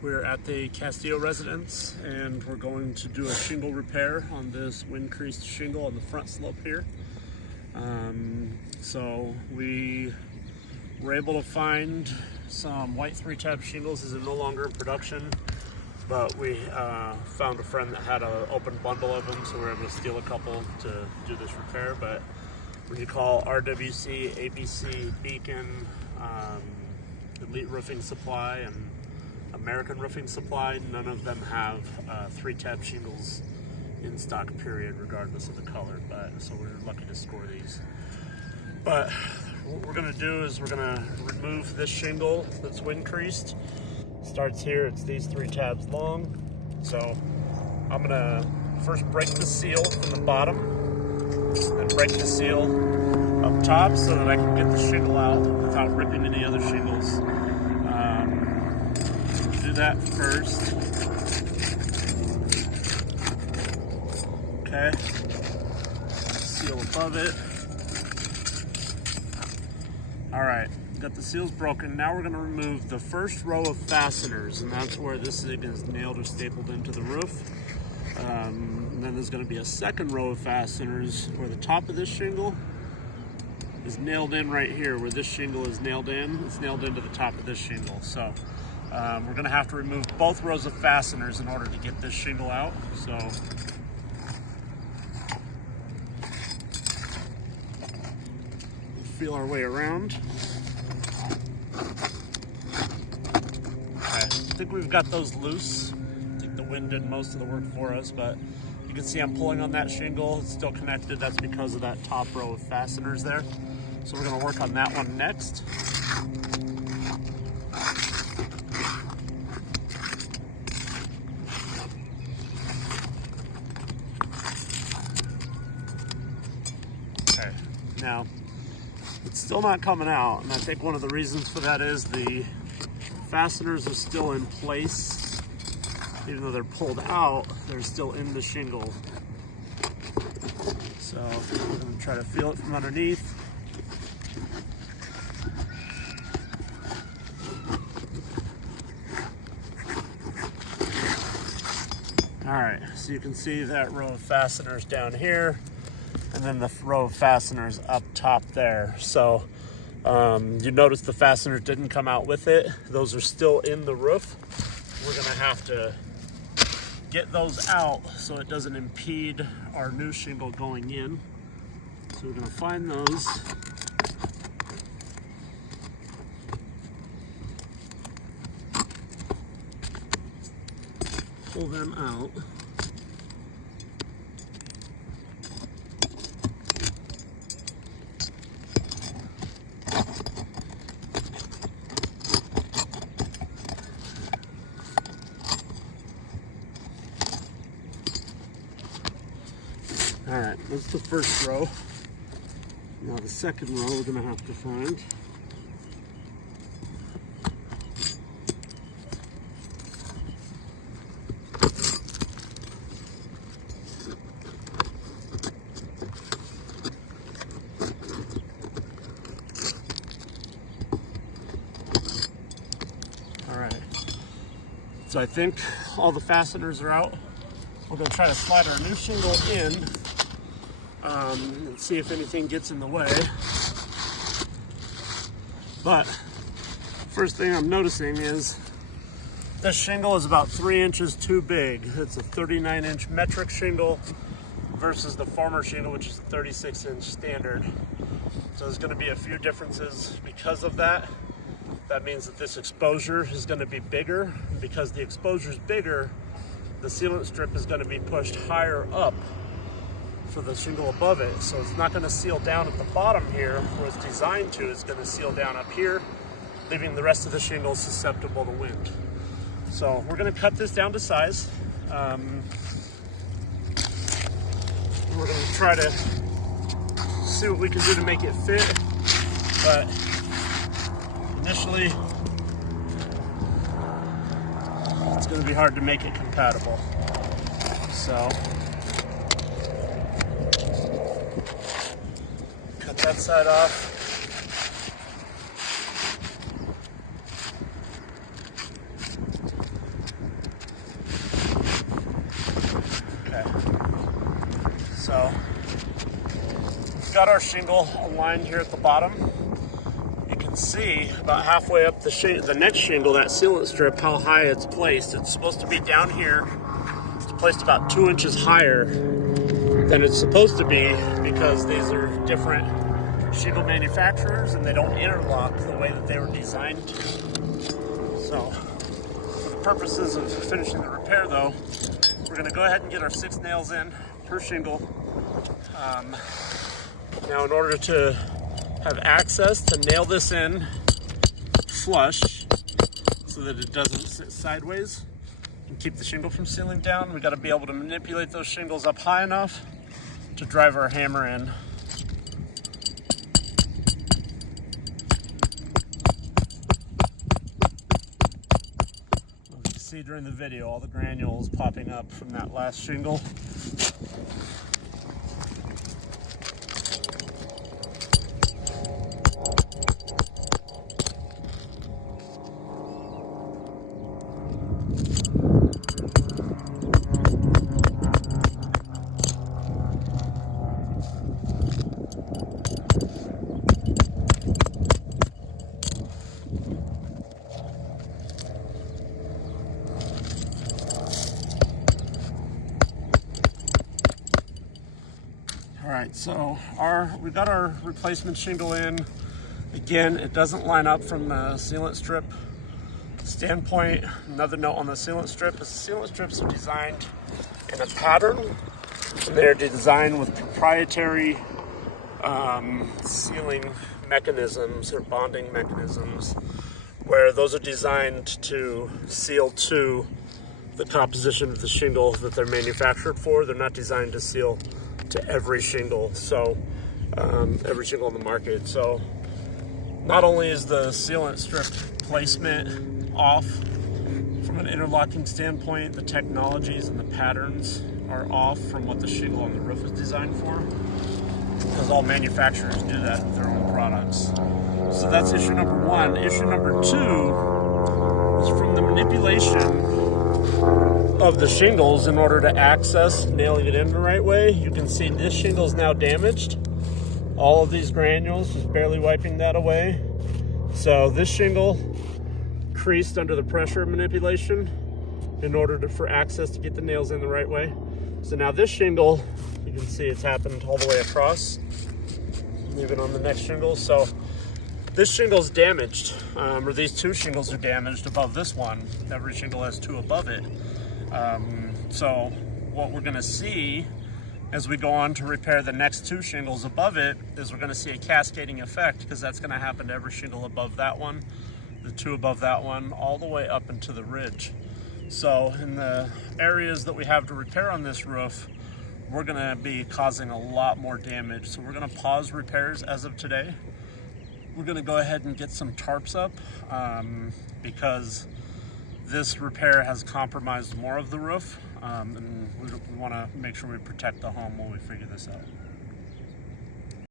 We're at the Castillo residence and we're going to do a shingle repair on this wind creased shingle on the front slope here. So we were able to find some white 3-tab shingles. These are no longer in production, but we found a friend that had an open bundle of them, so we were able to steal a couple to do this repair. But when you call RWC, ABC, Beacon, Elite Roofing Supply, and American Roofing Supply, none of them have 3-tab shingles in stock, period, regardless of the color. But so we're lucky to score these. But what we're gonna do is we're gonna remove this shingle that's wind creased. Starts here, it's these 3 tabs long. So I'm gonna first break the seal from the bottom, then break the seal up top so that I can get the shingle out without ripping any other shingles. Do that first. Okay, seal above it. All right, got the seals broken. Now we're gonna remove the first row of fasteners, and that's where this thing is nailed or stapled into the roof. And then there's gonna be a second row of fasteners where the top of this shingle is nailed in right here. Where this shingle is nailed in, it's nailed into the top of this shingle. So we're gonna have to remove both rows of fasteners in order to get this shingle out. So feel our way around. Okay, I think we've got those loose. I think the wind did most of the work for us, but you can see I'm pulling on that shingle. It's still connected. That's because of that top row of fasteners there. So we're gonna work on that one next. Okay, now, it's still not coming out, and I think one of the reasons for that is the fasteners are still in place. Even though they're pulled out, they're still in the shingle. So I'm gonna try to feel it from underneath. All right, so you can see that row of fasteners down here, and then the row of fasteners up top there. So you notice the fasteners didn't come out with it. Those are still in the roof. We're gonna have to get those out so it doesn't impede our new shingle going in. So we're gonna find those. Pull them out. All right, that's the first row. Now the second row we're gonna have to find. All right, so I think all the fasteners are out. We're gonna try to slide our new shingle in and see if anything gets in the way. But first thing I'm noticing is this shingle is about 3 inches too big. It's a 39-inch metric shingle versus the former shingle, which is a 36-inch standard. So there's gonna be a few differences because of that. That means that this exposure is gonna be bigger. Because the exposure is bigger, the sealant strip is gonna be pushed higher up for the shingle above it. So it's not gonna seal down at the bottom here where it's designed to. It's gonna seal down up here, leaving the rest of the shingle susceptible to wind. So we're gonna cut this down to size. We're gonna try to see what we can do to make it fit, but initially it's gonna be hard to make it compatible. So cut that side off. got our shingle aligned here at the bottom. You can see about halfway up the next shingle, that sealant strip, how high it's placed. It's supposed to be down here. It's placed about 2 inches higher than it's supposed to be because these are different shingle manufacturers and they don't interlock the way that they were designed to. So, for the purposes of finishing the repair though, we're going to go ahead and get our 6 nails in per shingle. Now in order to have access to nail this in flush so that it doesn't sit sideways and keep the shingle from sealing down, we got to be able to manipulate those shingles up high enough to drive our hammer in. As you can see during the video, all the granules popping up from that last shingle. All right, so we got our replacement shingle in. Again, it doesn't line up from the sealant strip standpoint. Another note on the sealant strip is the sealant strips are designed in a pattern. And they're designed with proprietary sealing mechanisms or bonding mechanisms, where those are designed to seal to the composition of the shingle that they're manufactured for. They're not designed to seal to every shingle, so every shingle on the market. So not only is the sealant strip placement off from an interlocking standpoint, the technologies and the patterns are off from what the shingle on the roof is designed for, because all manufacturers do that with their own products. So that's issue number one. Issue number two is from the manipulation of the shingles in order to access nailing it in the right way. You can see this shingle is now damaged. All of these granules, just barely wiping that away. So this shingle creased under the pressure of manipulation in order for access to get the nails in the right way. So now this shingle, you can see it's happened all the way across, even on the next shingle. So this shingle's damaged, or these 2 shingles are damaged above this one. Every shingle has 2 above it. So what we're gonna see as we go on to repair the next 2 shingles above it is we're gonna see a cascading effect, because that's gonna happen to every shingle above that one, the 2 above that one, all the way up into the ridge. So in the areas that we have to repair on this roof, we're gonna be causing a lot more damage. So we're gonna pause repairs as of today. We're gonna go ahead and get some tarps up because this repair has compromised more of the roof, and we want to make sure we protect the home while we figure this out.